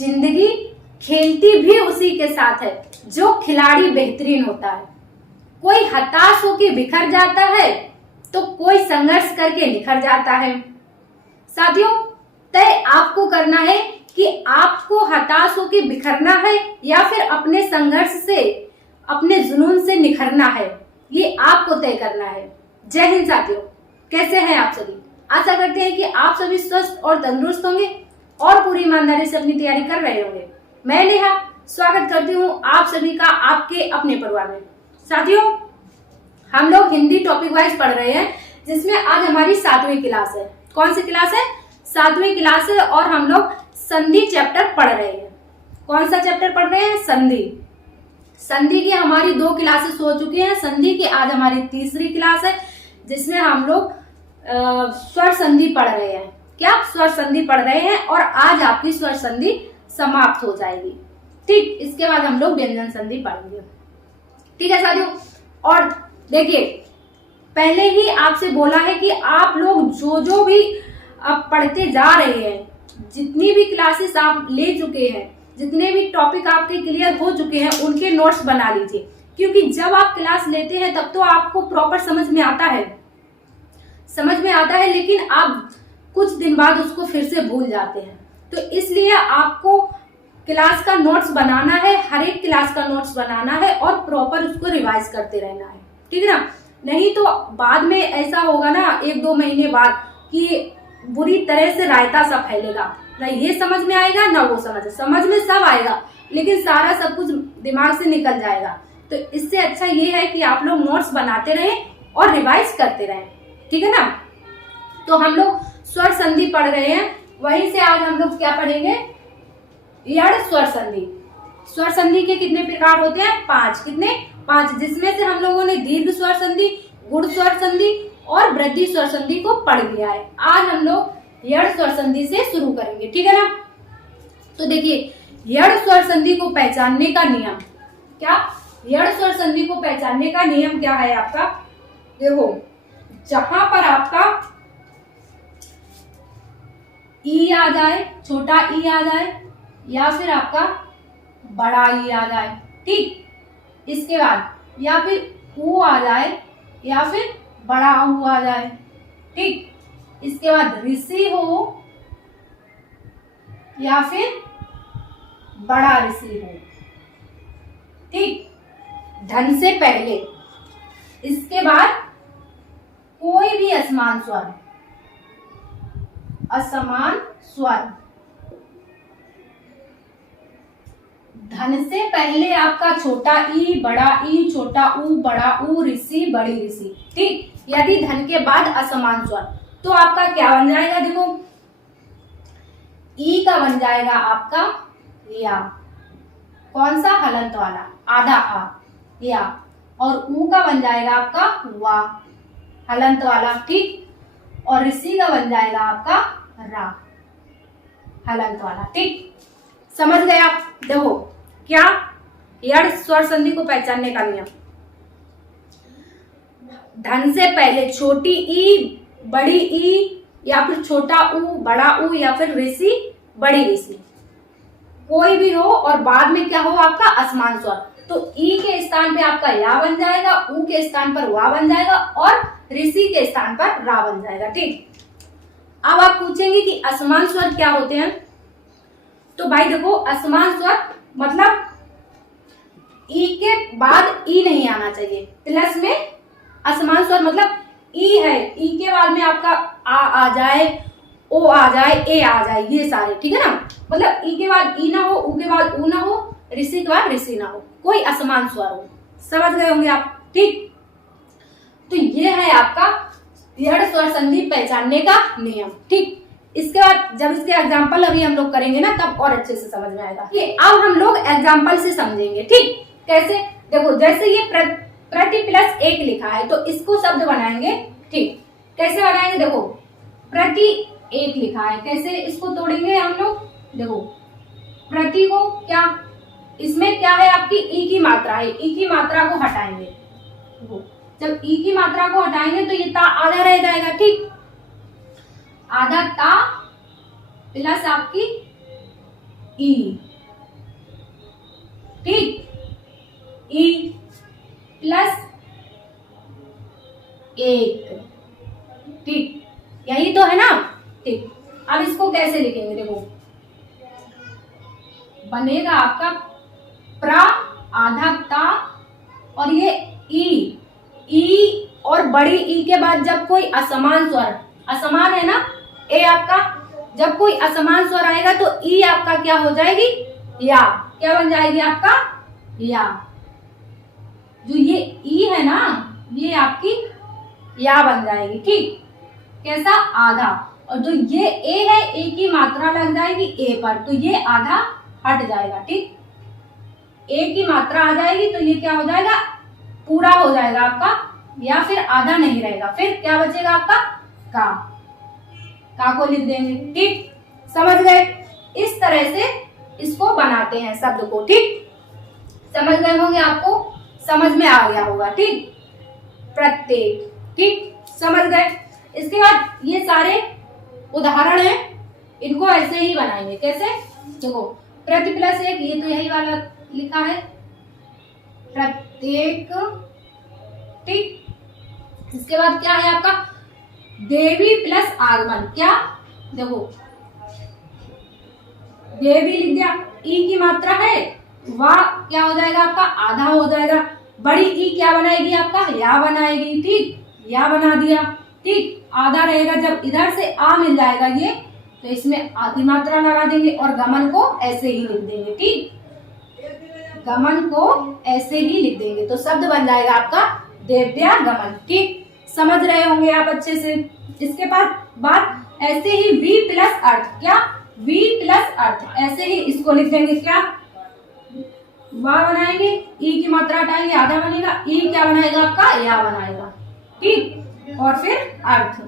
जिंदगी खेलती भी उसी के साथ है जो खिलाड़ी बेहतरीन होता है। कोई हताश होकर बिखर जाता है तो कोई संघर्ष करके निखर जाता है। साथियों, तय आपको करना है कि आपको हताश होकर बिखरना है या फिर अपने संघर्ष से, अपने जुनून से निखरना है। ये आपको तय करना है। जय हिंद साथियों, कैसे हैं आप सभी? आशा करते हैं कि आप सभी स्वस्थ और तंदुरुस्त होंगे और पूरी ईमानदारी से अपनी तैयारी कर रहे होंगे। मैं नेहा स्वागत करती हूँ आप सभी का आपके अपने परिवार में। साथियों, हम लोग हिंदी टॉपिक वाइज पढ़ रहे हैं, जिसमें आज हमारी 7वीं क्लास है। कौन सी क्लास है? 7वीं क्लास है और हम लोग संधि चैप्टर पढ़ रहे हैं। कौन सा चैप्टर पढ़ रहे हैं? संधि। संधि की हमारी 2 क्लासेस हो चुकी हैं। संधि की आज हमारी 3री क्लास है, जिसमें हम लोग स्वर संधि पढ़ रहे हैं। क्या? स्वर संधि पढ़ रहे हैं और आज आपकी स्वर संधि समाप्त हो जाएगी। ठीक, इसके बाद हम लोग व्यंजन संधि पढ़ेंगे। ठीक है साथियों, और देखिए, पहले ही आपसे बोला है कि आप लोग जो भी अब पढ़ते जा रहे हैं, जितनी भी क्लासेस आप ले चुके हैं, जितने भी टॉपिक आपके क्लियर हो चुके हैं, उनके नोट्स बना लीजिए। क्योंकि जब आप क्लास लेते हैं तब तो आपको प्रॉपर समझ में आता है, लेकिन आप कुछ दिन बाद उसको फिर से भूल जाते हैं। तो इसलिए आपको क्लास का नोट्स बनाना है, हर एक क्लास का नोट्स बनाना है और प्रॉपर उसको रिवाइज करते रहना है। ठीक है ना? नहीं तो बाद में ऐसा होगा ना, 1-2 महीने बाद, कि बुरी तरह से रायता सा फैलेगा। ना ये समझ में आएगा ना वो समझ में सब आएगा, लेकिन सारा सब कुछ दिमाग से निकल जाएगा। तो इससे अच्छा ये है कि आप लोग नोट्स बनाते रहें और रिवाइज करते रहें। ठीक है ना? तो हम लोग स्वर संधि पढ़ रहे हैं, वहीं से आज हम लोग क्या पढ़ेंगे? यड़ स्वर संधि। स्वर संधि के कितने प्रकार होते हैं? 5। कितने? 5, जिसमें से हम लोगों ने दीर्घ स्वर संधि, गुण स्वर संधि और वृद्धि स्वर संधि को पढ़ लिया है। आज हम लोग यड़ स्वर संधि से शुरू करेंगे। ठीक है ना? तो देखिए, यड़ स्वर संधि को पहचानने का नियम क्या? यड़ स्वर संधि को पहचानने का नियम क्या है आपका? देखो, जहां पर आपका ई आ जाए, छोटा ई आ जाए, या फिर आपका बड़ा ई आ जाए, ठीक, इसके बाद या फिर ऊ आ जाए या फिर बड़ा ऊ आ जाए, ठीक, इसके बाद ऋषि हो या फिर बड़ा ऋषि हो, ठीक, धन से पहले। इसके बाद कोई भी असमान स्वर, धन से पहले आपका छोटा ई, बड़ा ई, छोटा ऊ, बड़ा ऊ, ऋषि, बड़ी ऋषि, ठीक। यदि धन के बाद असमान स्वर, तो आपका क्या बन जाएगा? देखो, ई का बन जाएगा आपका या, कौन सा? हलंत वाला, आधा आ, या, और ऊ का बन जाएगा आपका वा, हलंत वाला, ठीक, और ऋषि का बन जाएगा आपका रा, हलंत वाला, ठीक। समझ गए आप? देखो क्या, यड़ स्वर संधि को पहचानने का नियम, धन से पहले छोटी ई, बड़ी ई, या फिर छोटा ऊ, बड़ा ऊ, या फिर ऋषि, बड़ी ऋषि, कोई भी हो, और बाद में क्या हो आपका? असमान स्वर। तो ई के स्थान पे आपका या बन जाएगा, ऊ के स्थान पर वा बन जाएगा, और ऋषि के स्थान पर रा बन जाएगा, ठीक। अब आप पूछेंगे कि असमान स्वर क्या होते हैं? तो भाई देखो, असमान स्वर मतलब ई के बाद ई नहीं आना चाहिए, प्लस में असमान स्वर मतलब ई है, ई के बाद में आपका आ जाए, ओ आ जाए, ए आ जाए, ये सारे, ठीक है ना? मतलब ई के बाद ई ना हो, ऊ के बाद ऊ ना हो, ऋषि के बाद ऋषि ना हो, कोई असमान स्वर हो। समझ गए होंगे आप, ठीक। तो ये है आपका यड़ स्वर संधि पहचानने का नियम, ठीक। इसके बाद जब इसके एग्जाम्पल अभी हम लोग करेंगे ना, तब और अच्छे से समझ में आएगा। ये अब हम लोग एग्जाम्पल से समझेंगे, ठीक। कैसे? देखो, जैसे ये प्रति प्लस 1 लिखा है, तो इसको शब्द बनाएंगे, ठीक। कैसे बनाएंगे? देखो, प्रति 1 लिखा है, कैसे इसको तोड़ेंगे हम लोग? देखो, प्रति को क्या, इसमें क्या है? आपकी ई की मात्रा है, ई की मात्रा को हटाएंगे। जब ई की मात्रा को हटाएंगे तो ये ता आधा रह जाएगा, ठीक। आधा ता प्लस आपकी ई, ठीक, ई प्लस एक, ठीक, यही तो है ना, ठीक। अब इसको कैसे लिखेंगे, देखो बनेगा आपका प्र आधा ता और ये ई, ई और बड़ी ई के बाद जब कोई असमान स्वर, असमान है ना ए आपका, जब कोई असमान स्वर आएगा तो ई आपका क्या हो जाएगी, या, क्या बन जाएगी आपका, या। जो ये ई है ना ये आपकी या बन जाएगी, ठीक, कैसा, आधा। और जो ये ए है, ए की मात्रा लग जाएगी ए पर, तो ये आधा हट जाएगा, ठीक, ए की मात्रा आ जाएगी तो ये क्या हो जाएगा, पूरा हो जाएगा आपका, या फिर आधा नहीं रहेगा, फिर क्या बचेगा आपका, का को लिख देंगे, ठीक, समझ गए। इस तरह से इसको बनाते हैं शब्द को, ठीक, समझ गए होंगे, आपको समझ में आ गया होगा, ठीक, प्रत्येक, ठीक, समझ गए। इसके बाद ये सारे उदाहरण हैं, इनको ऐसे ही बनाएंगे, कैसे, देखो प्रति प्लस एक, ये तो यही वाला लिखा है, प्रत्येक, ठीक। इसके बाद क्या है आपका, देवी प्लस आगमन, क्या, देखो देवी लिख दिया, ई की मात्रा है, वह क्या हो जाएगा आपका, आधा हो जाएगा, बड़ी ई क्या बनाएगी आपका, या बनाएगी, ठीक, या बना दिया, ठीक, आधा रहेगा, जब इधर से आ मिल जाएगा ये तो इसमें आधी मात्रा लगा देंगे और गमन को ऐसे ही लिख देंगे, ठीक, गमन को ऐसे ही लिख देंगे तो शब्द बन जाएगा आपका देव्या गमन, ठीक, समझ रहे होंगे आप अच्छे से। इसके बाद ऐसे ही वी प्लस अर्थ, क्या, वी प्लस अर्थ, ऐसे ही इसको लिख देंगे, क्या, वाह बनाएंगे, ई की मात्रा हटाएंगे, आधा बनेगा, ई क्या बनाएगा आपका, या बनाएगा, ठीक, और फिर अर्थ,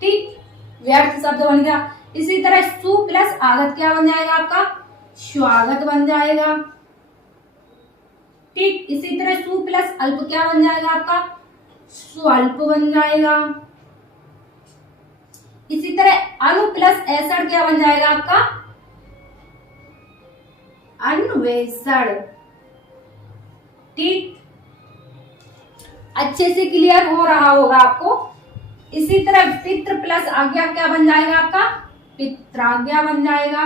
ठीक, व्यर्थ शब्द बन गया। इसी तरह सु प्लस आगत क्या बन जाएगा आपका, स्वागत बन जाएगा, ठीक। इसी तरह सु प्लस अल्प क्या बन जाएगा आपका, स्वल्प बन जाएगा। इसी तरह अनु प्लस ऐसड़ क्या बन जाएगा आपका, अन्वेषण, ठीक, अच्छे से क्लियर हो रहा होगा आपको। इसी तरह पितृ प्लस आज्ञा क्या बन जाएगा आपका, पित्राज्ञा बन जाएगा,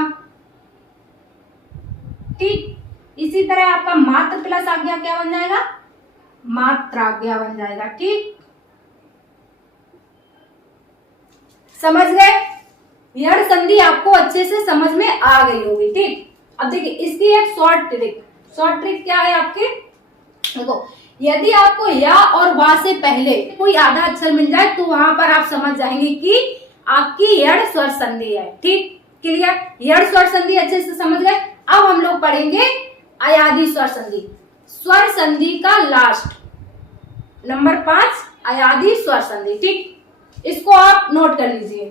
ठीक। इसी तरह आपका मात्र प्लस आज्ञा क्या बन जाएगा, मात्राज्ञा बन जाएगा, ठीक, समझ गए। यह संधि आपको अच्छे से समझ में आ गई होगी, ठीक। अब देखिए इसकी एक शॉर्ट ट्रिक क्या है आपकी, देखो यदि आपको या और वा से पहले कोई आधा अक्षर मिल जाए तो वहां पर आप समझ जाएंगे कि आपकी यड़ स्वर संधि है, ठीक, क्लियर। यड़ स्वर संधि अच्छे से समझ गए। अब हम लोग पढ़ेंगे अयादी स्वर संधि, स्वर संधि का लास्ट नंबर 5 अयादी स्वर संधि, ठीक, इसको आप नोट कर लीजिए।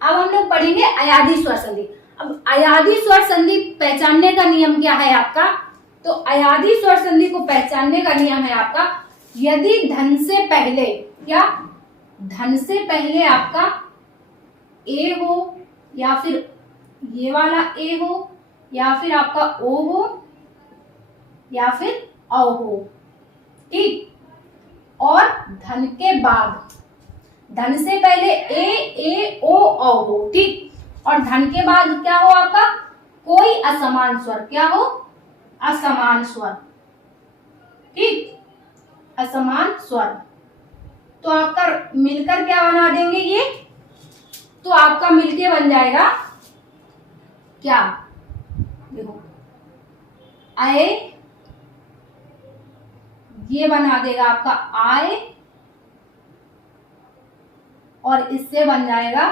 अब हम लोग पढ़ेंगे अयादी स्वर संधि। अब अयादी स्वर संधि पहचानने का नियम क्या है आपका, तो अयादी स्वर संधि को पहचानने का नियम है आपका, यदि धन से पहले, क्या, धन से पहले आपका ए हो या फिर ये वाला ए हो या फिर आपका ओ हो या फिर औ हो, ठीक, और धन के बाद, धन से पहले ए ओ औ हो, ठीक, और धन के बाद क्या हो आपका, कोई असमान स्वर, क्या हो, असमान स्वर, ठीक, असमान स्वर, तो आपका मिलकर क्या बना देंगे ये, तो आपका मिलके बन जाएगा क्या, देखो आए, ये बना देगा आपका आए, और इससे बन जाएगा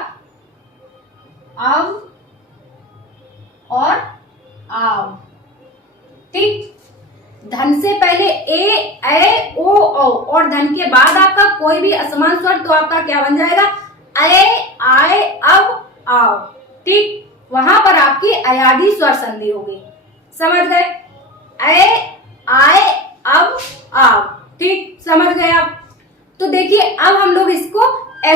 अब और आओ, ठीक। धन से पहले ए ओ औ और धन के बाद आपका कोई भी असमान स्वर तो आपका क्या बन जाएगा, आए अब आओ, ठीक, वहां पर आपकी अयादी स्वर संधि होगी, समझ गए, आए अब आओ, ठीक, समझ गए आप। तो देखिए अब हम लोग इसको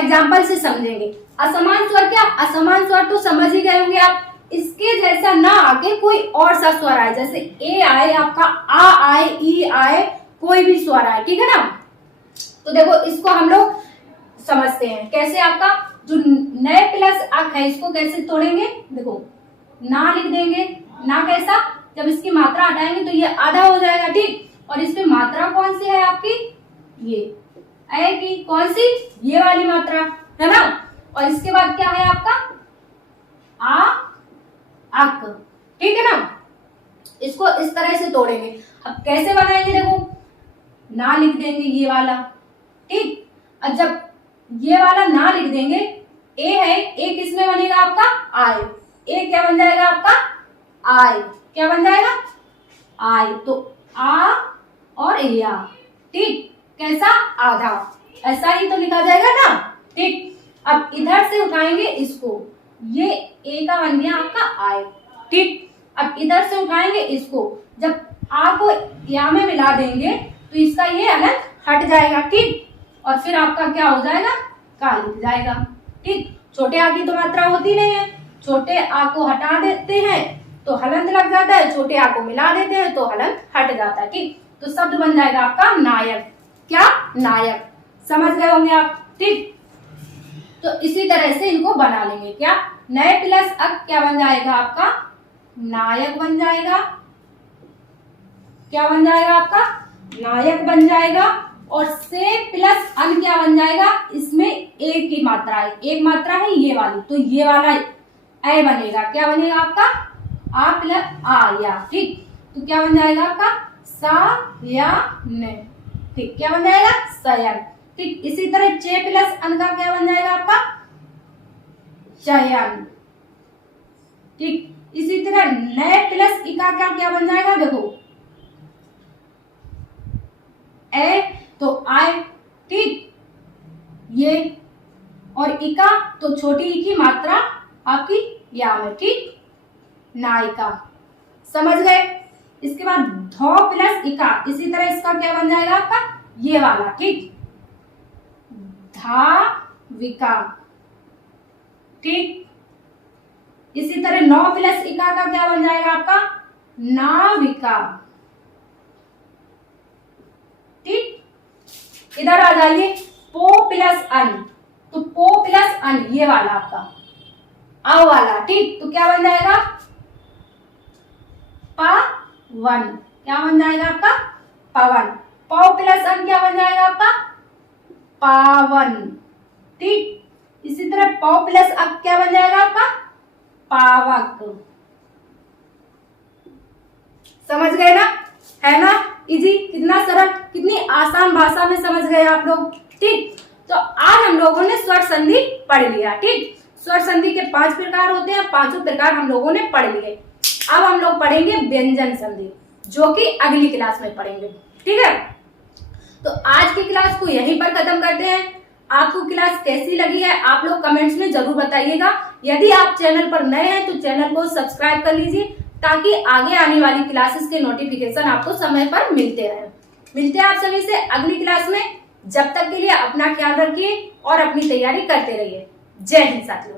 एग्जाम्पल से समझेंगे। असमान स्वर क्या, असमान स्वर तो समझ ही गए होंगे आप, इसके जैसा ना आके कोई और सा स्वर आए, जैसे ए आए आपका, आ आए, ई आए, कोई भी स्वर आए, ठीक है ना। तो देखो इसको हम लोग समझते हैं कैसे, आपका जो नए प्लस अक है इसको कैसे तोड़ेंगे, देखो ना लिख देंगे, ना कैसा, जब इसकी मात्रा हटाएंगे तो ये आधा हो जाएगा, ठीक, और इसमें मात्रा कौन सी है आपकी, ये ए की, कौन सी, ये वाली मात्रा है ना। और इसके बाद क्या है आपका आ अक, ठीक है ना। इसको इस तरह से तोड़ेंगे। अब कैसे बनाएंगे, देखो ना लिख देंगे ये वाला, ठीक, अब जब ये वाला ना लिख देंगे, ए है, ए किसमें बनेगा आपका, आय, ए क्या बन जाएगा आपका, आय, क्या बन जाएगा, आय, तो आ और या, ठीक, कैसा, आधा, ऐसा ही तो लिखा जाएगा ना, ठीक। अब इधर से उठाएंगे इसको, ये ए का बन गया आपका आय, ठीक। अब इधर से उठाएंगे इसको, जब आ को या में मिला देंगे तो इसका ये अलग हट जाएगा, ठीक, और फिर आपका क्या हो जाएगा, का लिख जाएगा, ठीक। छोटे आ की तो मात्रा होती नहीं है, छोटे आ को हटा देते हैं तो हलंत लग जाता है, छोटे आ को मिला देते हैं तो हलंत हट जाता है, ठीक। तो शब्द बन जाएगा आपका नायक, क्या, नायक, समझ गए होंगे आप, ठीक। तो इसी तरह से इनको बना लेंगे, क्या, नए प्लस अक क्या बन जाएगा आपका, नायक बन जाएगा, क्या बन जाएगा आपका, नायक बन जाएगा, और से प्लस अन क्या बन जाएगा, इसमें एक की मात्रा है, एक मात्रा है ये वाली, तो ये वाला ए बनेगा, क्या बनेगा आपका, आ प्लस आ या, ठीक, तो क्या बन जाएगा आपका सा या न, ठीक, क्या बन जाएगा, सयन, ठीक। इसी तरह चे प्लस अन का क्या बन जाएगा आपका, चयन, ठीक। इसी तरह नए प्लस इका का क्या बन जाएगा, देखो ए तो आय, ठीक, ये, और इका तो छोटी ई की मात्रा आपकी या में, ठीक, नायिका, समझ गए। इसके बाद धौ प्लस इका, इसी तरह इसका क्या बन जाएगा आपका, ये वाला, ठीक, धाविका, ठीक। इसी तरह 9 प्लस इका का क्या बन जाएगा आपका, नाविका, ठीक। इधर आ जाइए, पो प्लस अन, तो पो प्लस अन ये वाला आपका आ वाला, ठीक, तो क्या बन जाएगा, पवन, क्या बन जाएगा आपका, पवन। पौ प्लस अन क्या बन जाएगा आपका, पावन, ठीक। इसी तरह पौ प्लस अक क्या बन जाएगा आपका, पावक, समझ गए ना, है ना इजी, कितना सरल, कितनी आसान भाषा में समझ गए आप लोग, ठीक। तो आज हम लोगों ने स्वर संधि पढ़ लिया, ठीक। स्वर संधि के 5 प्रकार होते हैं, पांचों प्रकार हम लोगों ने पढ़ लिए। अब हम लोग पढ़ेंगे व्यंजन संधि, जो कि अगली क्लास में पढ़ेंगे, ठीक है। तो आज की क्लास को यहीं पर खत्म करते हैं। आपको क्लास कैसी लगी है आप लोग कमेंट्स में जरूर बताइएगा। यदि आप चैनल पर नए हैं तो चैनल को सब्सक्राइब कर लीजिए, ताकि आगे आने वाली क्लासेस के नोटिफिकेशन आपको समय पर मिलते रहें। मिलते हैं आप सभी से अगली क्लास में। जब तक के लिए अपना ख्याल रखिए और अपनी तैयारी करते रहिए। जय हिंद साथियों।